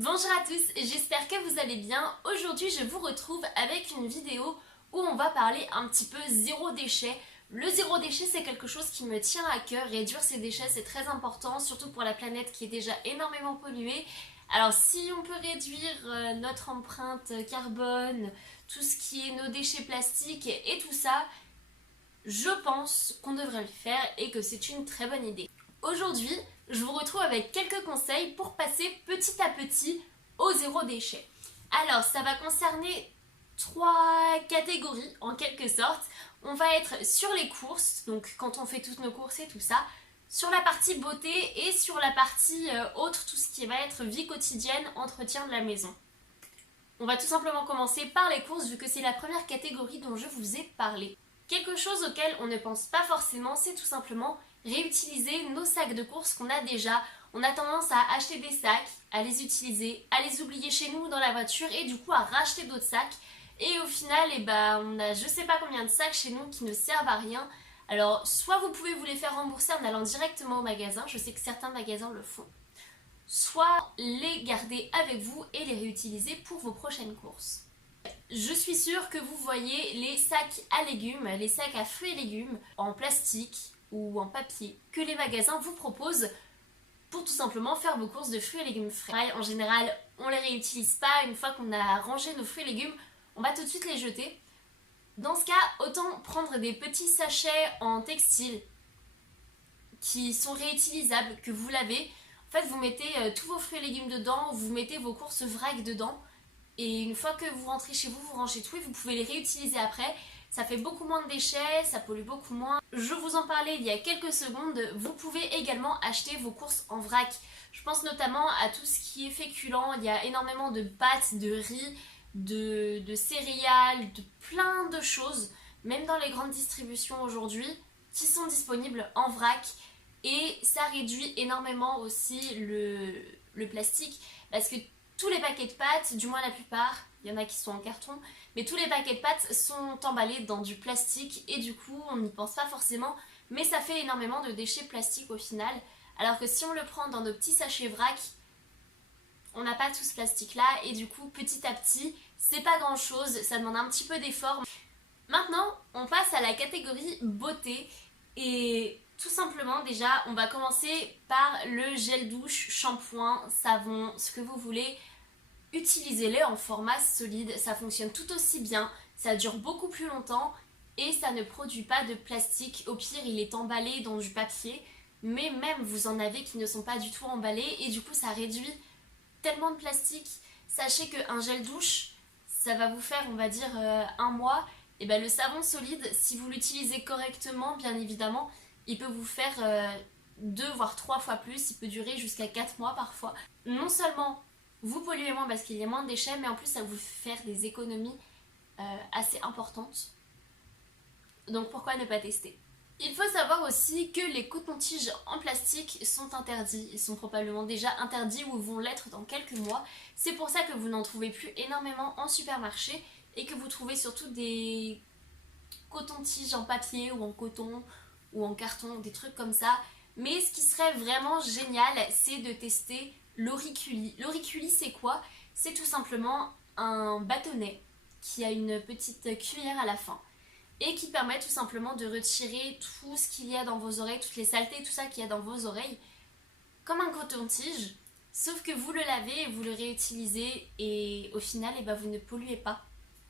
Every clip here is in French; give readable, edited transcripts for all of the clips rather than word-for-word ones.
Bonjour à tous, j'espère que vous allez bien. Aujourd'hui je vous retrouve avec une vidéo où on va parler un petit peu zéro déchet. Le zéro déchet c'est quelque chose qui me tient à cœur, réduire ses déchets c'est très important, surtout pour la planète qui est déjà énormément polluée. Alors si on peut réduire notre empreinte carbone, tout ce qui est nos déchets plastiques et tout ça, je pense qu'on devrait le faire et que c'est une très bonne idée. Aujourd'hui, je vous retrouve avec quelques conseils pour passer petit à petit au zéro déchet. Alors, ça va concerner trois catégories en quelque sorte. On va être sur les courses, donc quand on fait toutes nos courses et tout ça, sur la partie beauté et sur la partie autre, tout ce qui va être vie quotidienne, entretien de la maison. On va tout simplement commencer par les courses vu que c'est la première catégorie dont je vous ai parlé. Quelque chose auquel on ne pense pas forcément, c'est tout simplement réutiliser nos sacs de courses qu'on a déjà. On a tendance à acheter des sacs, à les utiliser, à les oublier chez nous dans la voiture et du coup à racheter d'autres sacs. Et au final, on a je sais pas combien de sacs chez nous qui ne servent à rien. Alors, soit vous pouvez vous les faire rembourser en allant directement au magasin, je sais que certains magasins le font, soit les garder avec vous et les réutiliser pour vos prochaines courses. Je suis sûre que vous voyez les sacs à légumes, les sacs à fruits et légumes en plastique ou en papier que les magasins vous proposent pour tout simplement faire vos courses de fruits et légumes frais. En général, on les réutilise pas. Une fois qu'on a rangé nos fruits et légumes, on va tout de suite les jeter. Dans ce cas, autant prendre des petits sachets en textile qui sont réutilisables, que vous lavez. En fait, vous mettez tous vos fruits et légumes dedans, vous mettez vos courses vrac dedans. Et une fois que vous rentrez chez vous, vous rangez tout et vous pouvez les réutiliser après. Ça fait beaucoup moins de déchets, ça pollue beaucoup moins. Je vous en parlais il y a quelques secondes, vous pouvez également acheter vos courses en vrac. Je pense notamment à tout ce qui est féculent, il y a énormément de pâtes, de riz, de céréales, de plein de choses, même dans les grandes distributions aujourd'hui, qui sont disponibles en vrac. Et ça réduit énormément aussi le plastique, parce que tous les paquets de pâtes, du moins la plupart, il y en a qui sont en carton, mais tous les paquets de pâtes sont emballés dans du plastique et du coup on n'y pense pas forcément, mais ça fait énormément de déchets plastiques au final, alors que si on le prend dans nos petits sachets vrac, on n'a pas tout ce plastique là et du coup petit à petit, c'est pas grand chose, ça demande un petit peu d'effort. Maintenant, on passe à la catégorie beauté et tout simplement déjà, on va commencer par le gel douche, shampoing, savon, ce que vous voulez. Utilisez-les en format solide, ça fonctionne tout aussi bien, ça dure beaucoup plus longtemps et ça ne produit pas de plastique. Au pire, il est emballé dans du papier, mais même vous en avez qui ne sont pas du tout emballés et du coup ça réduit tellement de plastique. Sachez qu'un gel douche, ça va vous faire, on va dire, un mois. Et bien le savon solide, si vous l'utilisez correctement, bien évidemment, il peut vous faire 2 voire 3 fois plus, il peut durer jusqu'à 4 mois parfois. Non seulement vous polluez moins parce qu'il y a moins de déchets, mais en plus ça va vous faire des économies assez importantes. Donc pourquoi ne pas tester? Il faut savoir aussi que les cotons-tiges en plastique sont interdits. Ils sont probablement déjà interdits ou vont l'être dans quelques mois. C'est pour ça que vous n'en trouvez plus énormément en supermarché et que vous trouvez surtout des cotons-tiges en papier ou en coton ou en carton, des trucs comme ça. Mais ce qui serait vraiment génial, c'est de tester l'auriculi. L'auriculi, c'est quoi? C'est tout simplement un bâtonnet qui a une petite cuillère à la fin et qui permet tout simplement de retirer tout ce qu'il y a dans vos oreilles, toutes les saletés, tout ça qu'il y a dans vos oreilles, comme un coton-tige, sauf que vous le lavez et vous le réutilisez et au final, vous ne polluez pas.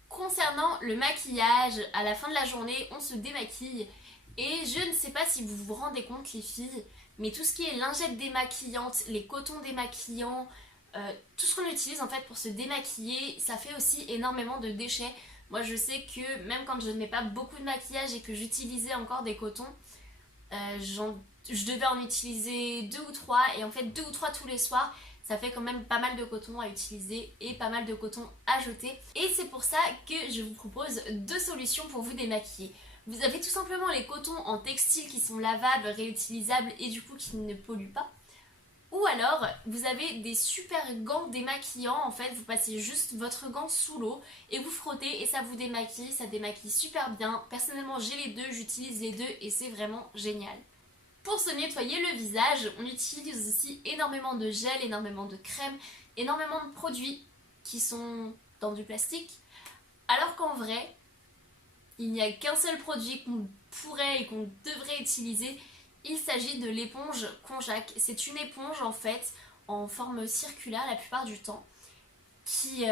Concernant le maquillage, à la fin de la journée, on se démaquille et je ne sais pas si vous vous rendez compte les filles, mais tout ce qui est lingettes démaquillantes, les cotons démaquillants, tout ce qu'on utilise en fait pour se démaquiller, ça fait aussi énormément de déchets. Moi je sais que même quand je ne mets pas beaucoup de maquillage et que j'utilisais encore des cotons, je devais en utiliser 2 ou 3 et en fait 2 ou 3 tous les soirs, ça fait quand même pas mal de coton à utiliser et pas mal de coton à jeter. Et c'est pour ça que je vous propose 2 solutions pour vous démaquiller. Vous avez tout simplement les cotons en textile qui sont lavables, réutilisables et du coup qui ne polluent pas. Ou alors, vous avez des super gants démaquillants, en fait, vous passez juste votre gant sous l'eau et vous frottez et ça vous démaquille, ça démaquille super bien. Personnellement, j'ai les deux, j'utilise les deux et c'est vraiment génial. Pour se nettoyer le visage, on utilise aussi énormément de gel, énormément de crème énormément de produits qui sont dans du plastique, alors qu'en vrai, il n'y a qu'un seul produit qu'on pourrait et qu'on devrait utiliser. Il s'agit de l'éponge Konjac. C'est une éponge en fait en forme circulaire la plupart du temps qui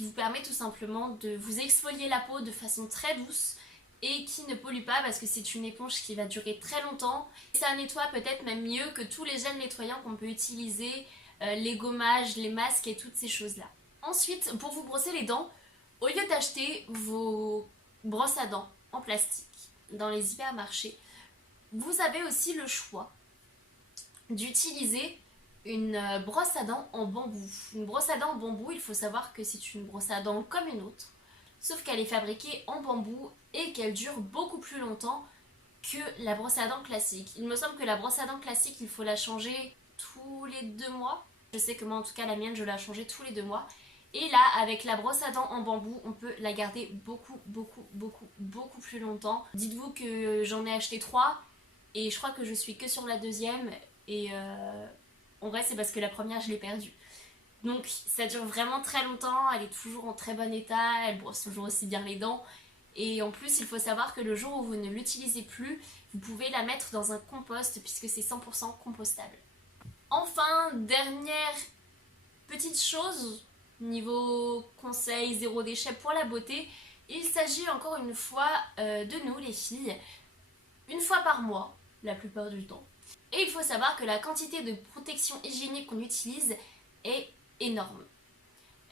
vous permet tout simplement de vous exfolier la peau de façon très douce et qui ne pollue pas parce que c'est une éponge qui va durer très longtemps. Ça nettoie peut-être même mieux que tous les gels nettoyants qu'on peut utiliser, les gommages, les masques et toutes ces choses-là. Ensuite, pour vous brosser les dents, au lieu d'acheter vos brosses à dents en plastique dans les hypermarchés, vous avez aussi le choix d'utiliser une brosse à dents en bambou. Une brosse à dents en bambou, il faut savoir que c'est une brosse à dents comme une autre, sauf qu'elle est fabriquée en bambou et qu'elle dure beaucoup plus longtemps que la brosse à dents classique. Il me semble que la brosse à dents classique, il faut la changer tous les 2 mois. Je sais que moi, en tout cas, la mienne, je la changeais tous les 2 mois. Et là, avec la brosse à dents en bambou, on peut la garder beaucoup plus longtemps. Dites-vous que j'en ai acheté 3 et je crois que je suis que sur la deuxième. Et en vrai, c'est parce que la première, je l'ai perdue. Donc ça dure vraiment très longtemps, elle est toujours en très bon état, elle brosse toujours aussi bien les dents. Et en plus, il faut savoir que le jour où vous ne l'utilisez plus, vous pouvez la mettre dans un compost puisque c'est 100% compostable. Enfin, dernière petite chose, niveau conseil zéro déchet pour la beauté, il s'agit encore une fois de nous les filles, une fois par mois, la plupart du temps. Et il faut savoir que la quantité de protection hygiénique qu'on utilise est énorme.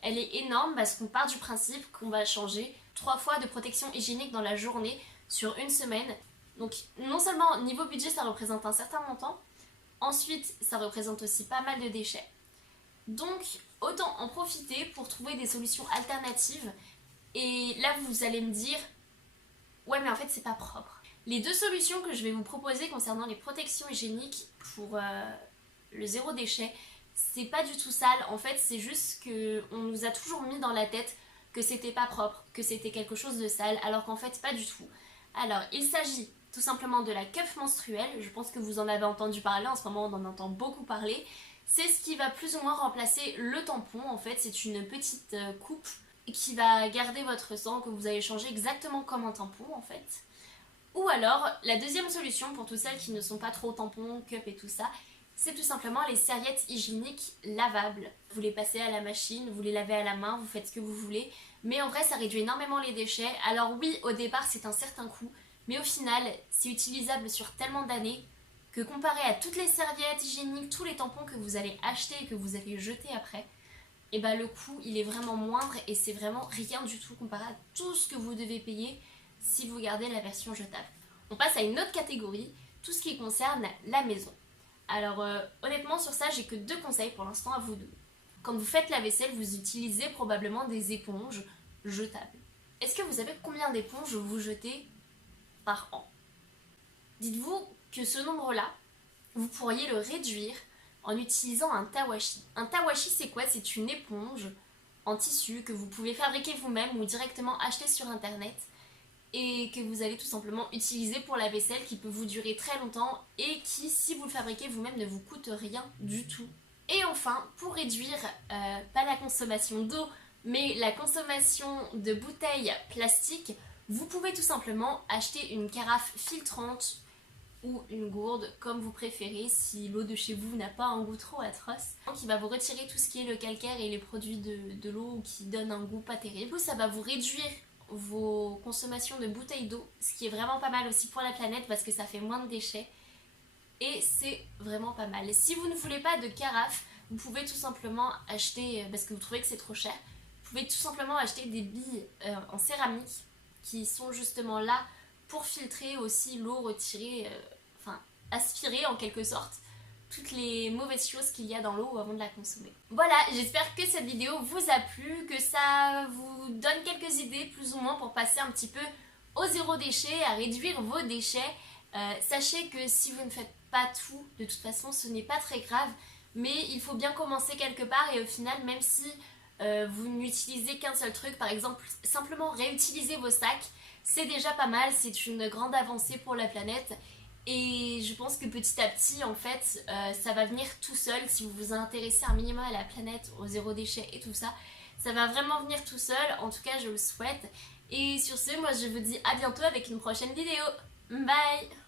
Elle est énorme parce qu'on part du principe qu'on va changer 3 fois de protection hygiénique dans la journée sur une semaine. Donc non seulement niveau budget ça représente un certain montant, ensuite ça représente aussi pas mal de déchets. Donc autant en profiter pour trouver des solutions alternatives. Et là vous allez me dire, ouais mais en fait c'est pas propre. Les 2 solutions que je vais vous proposer concernant les protections hygiéniques pour le zéro déchet, c'est pas du tout sale. En fait, c'est juste qu'on nous a toujours mis dans la tête que c'était pas propre, que c'était quelque chose de sale, alors qu'en fait, pas du tout. Alors, il s'agit tout simplement de la cup menstruelle. Je pense que vous en avez entendu parler, en ce moment on en entend beaucoup parler. C'est ce qui va plus ou moins remplacer le tampon. En fait, c'est une petite coupe qui va garder votre sang, que vous allez changer exactement comme un tampon en fait. Ou alors, la deuxième solution pour toutes celles qui ne sont pas trop tampons, cup et tout ça, c'est tout simplement les serviettes hygiéniques lavables. Vous les passez à la machine, vous les lavez à la main, vous faites ce que vous voulez. Mais en vrai, ça réduit énormément les déchets. Alors oui, au départ, c'est un certain coût. Mais au final, c'est utilisable sur tellement d'années que comparé à toutes les serviettes hygiéniques, tous les tampons que vous allez acheter et que vous allez jeter après, et bah le coût, il est vraiment moindre et c'est vraiment rien du tout comparé à tout ce que vous devez payer si vous gardez la version jetable. On passe à une autre catégorie, tout ce qui concerne la maison. Alors honnêtement sur ça j'ai que 2 conseils pour l'instant à vous donner. Quand vous faites la vaisselle, vous utilisez probablement des éponges jetables. Est-ce que vous savez combien d'éponges vous jetez par an? Dites-vous que ce nombre-là, vous pourriez le réduire en utilisant un tawashi. Un tawashi c'est quoi? C'est une éponge en tissu que vous pouvez fabriquer vous-même ou directement acheter sur internet et que vous allez tout simplement utiliser pour la vaisselle, qui peut vous durer très longtemps et qui, si vous le fabriquez vous-même, ne vous coûte rien du tout. Et enfin, pour réduire pas la consommation d'eau, mais la consommation de bouteilles plastiques, vous pouvez tout simplement acheter une carafe filtrante ou une gourde, comme vous préférez, si l'eau de chez vous n'a pas un goût trop atroce, qui va vous retirer tout ce qui est le calcaire et les produits de l'eau qui donnent un goût pas terrible. Du coup, ça va vous réduire vos consommations de bouteilles d'eau, ce qui est vraiment pas mal aussi pour la planète parce que ça fait moins de déchets et c'est vraiment pas mal. Si vous ne voulez pas de carafe, vous pouvez tout simplement acheter, parce que vous trouvez que c'est trop cher, vous pouvez tout simplement acheter des billes en céramique qui sont justement là pour filtrer aussi l'eau, retirer, aspirer en quelque sorte toutes les mauvaises choses qu'il y a dans l'eau avant de la consommer. Voilà, j'espère que cette vidéo vous a plu, que ça vous donne quelques idées plus ou moins pour passer un petit peu au zéro déchet, à réduire vos déchets. Sachez que si vous ne faites pas tout, de toute façon ce n'est pas très grave, mais il faut bien commencer quelque part et au final, même si vous n'utilisez qu'un seul truc, par exemple simplement réutiliser vos sacs, c'est déjà pas mal, c'est une grande avancée pour la planète. Et je pense que petit à petit, en fait, ça va venir tout seul si vous vous intéressez un minimum à la planète, au zéro déchet et tout ça. Ça va vraiment venir tout seul, en tout cas je le souhaite. Et sur ce, moi je vous dis à bientôt avec une prochaine vidéo. Bye!